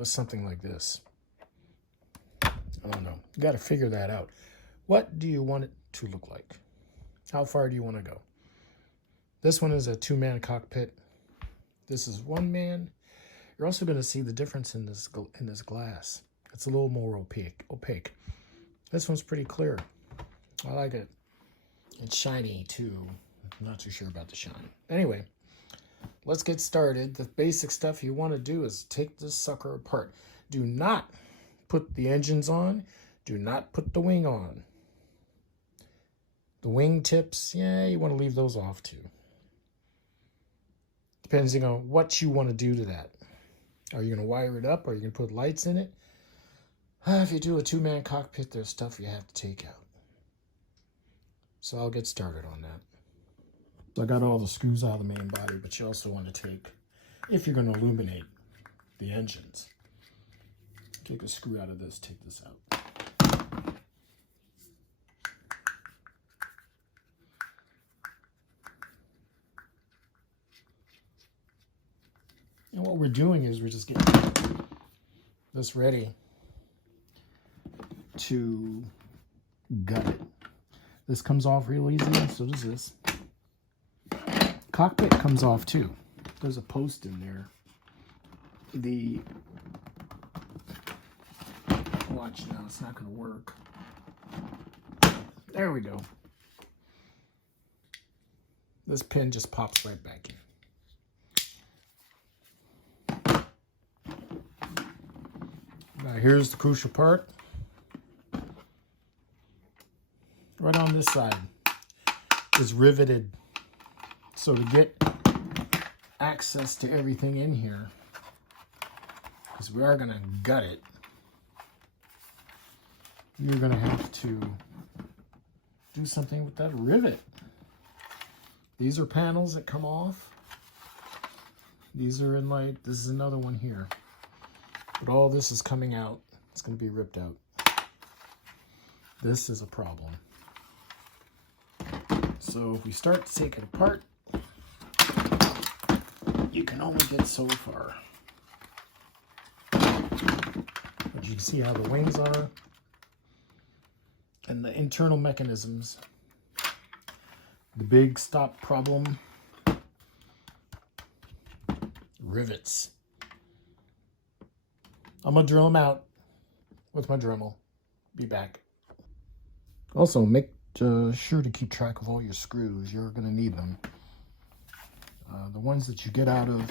with something like this. I don't know. You got to figure that out. What do you want it to look like? How far do you want to go? This one is a two-man cockpit. This is one man. You're also going to see the difference in this glass. It's a little more opaque. This one's pretty clear. I like it. It's shiny too. I'm not too sure about the shine. Anyway, let's get started. The basic stuff you want to do is take this sucker apart. Do not put the engines on. Do not put the wing on. The wing tips, yeah, you want to leave those off too. Depending on what you want to do to that. Are you going to wire it up? Or are you going to put lights in it? If you do a two-man cockpit, there's stuff you have to take out. So I'll get started on that. So I got all the screws out of the main body, but you also want to take, if you're going to illuminate the engines, take a screw out of this, take this out. And what we're doing is we're just getting this ready to gut it. This comes off real easy, and so does this. Cockpit comes off too. There's a post in there. Watch now, it's not going to work. There we go. This pin just pops right back in. Now here's the crucial part. Right on this side is riveted. So to get access to everything in here, because we are going to gut it, you're going to have to do something with that rivet. These are panels that come off. These are in light. This is another one here. But all this is coming out. It's going to be ripped out. This is a problem. So if we start to take it apart, you can only get so far. But you can see how the wings are and the internal mechanisms. The big stop problem, rivets. I'm going to drill them out with my Dremel. Be back. Also, make sure to keep track of all your screws. You're going to need them. The ones that you get out of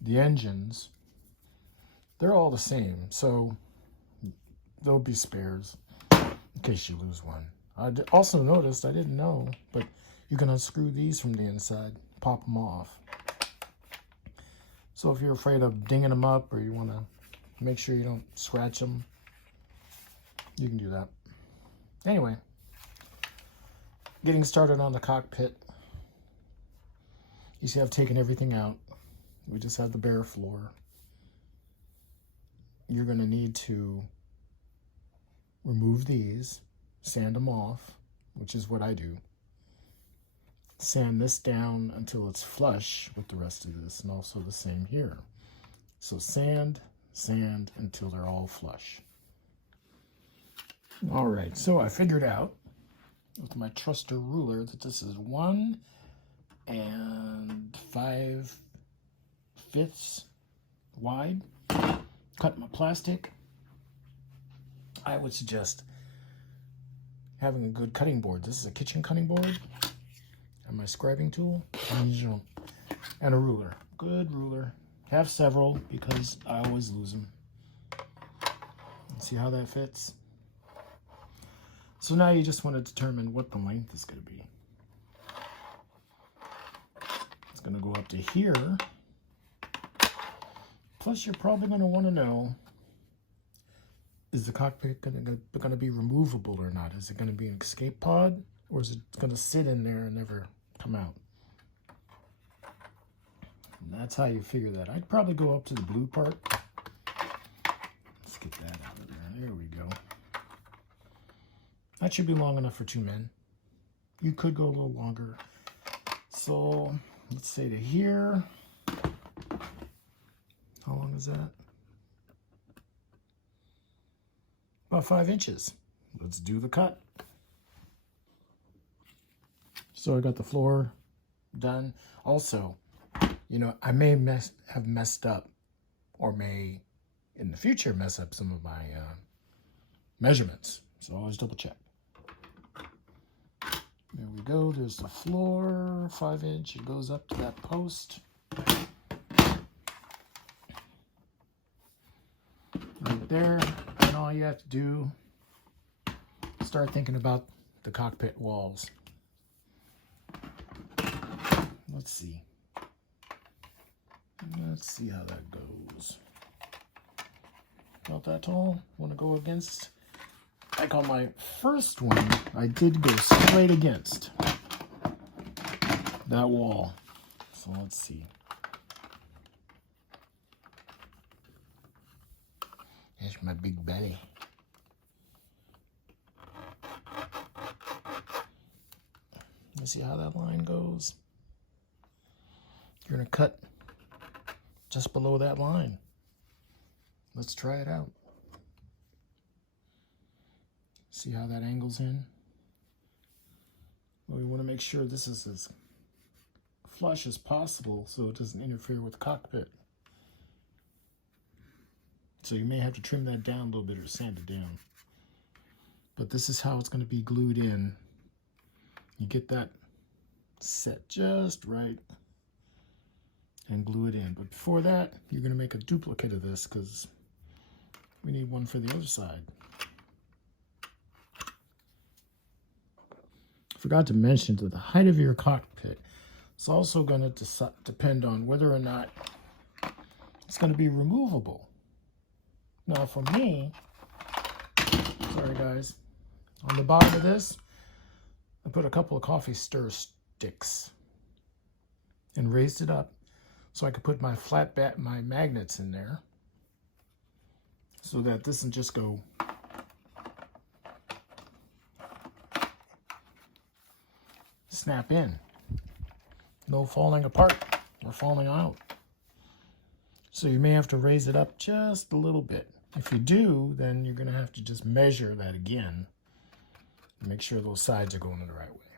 the engines, they're all the same. So there'll be spares in case you lose one. I also noticed, I didn't know, but you can unscrew these from the inside, pop them off. So if you're afraid of dinging them up or you want to make sure you don't scratch them, you can do that. Anyway, getting started on the cockpit. You see I've taken everything out. We just have the bare floor. You're going to need to remove these, sand them off, which is what I do. Sand this down until it's flush with the rest of this, and also the same here. So sand until they're all flush. All right, so I figured out with my Truster ruler that this is 1 5/5 wide. Cut my plastic. I would suggest having a good cutting board. This is a kitchen cutting board. And my scribing tool, and a ruler. Good ruler. Have several because I always lose them. See how that fits? So now you just want to determine what the length is going to be. It's going to go up to here. Plus, you're probably going to want to know, is the cockpit going to be removable or not? Is it going to be an escape pod, or is it going to sit in there and never come out? And that's how you figure that. I'd probably go up to the blue part. Let's get that out of there. There we go. That should be long enough for 2 men. You could go a little longer. So let's say to here. How long is that? About 5 inches. Let's do the cut. So I got the floor done. Also, you know, I may have messed up, or may in the future mess up some of my measurements. So always double check. There we go. There's the floor, 5 inch. It goes up to that post. Right there. And all you have to do is start thinking about the cockpit walls. Let's see. Let's see how that goes. About that tall. Want to go against? Like on my first one, I did go straight against that wall. So let's see. There's my big belly. Let's see how that line goes. You're going to cut just below that line. Let's try it out. See how that angles in? Well, we want to make sure this is as flush as possible so it doesn't interfere with the cockpit. So you may have to trim that down a little bit or sand it down. But this is how it's going to be glued in. You get that set just right and glue it in. But before that, you're going to make a duplicate of this because we need one for the other side. Forgot to mention that the height of your cockpit is also going to depend on whether or not it's going to be removable. Now for me, sorry guys, on the bottom of this, I put a couple of coffee stir sticks and raised it up so I could put my my magnets in there so that this doesn't just go snap in. No falling apart or falling out. So you may have to raise it up just a little bit. If you do, then you're going to have to just measure that again and make sure those sides are going in the right way.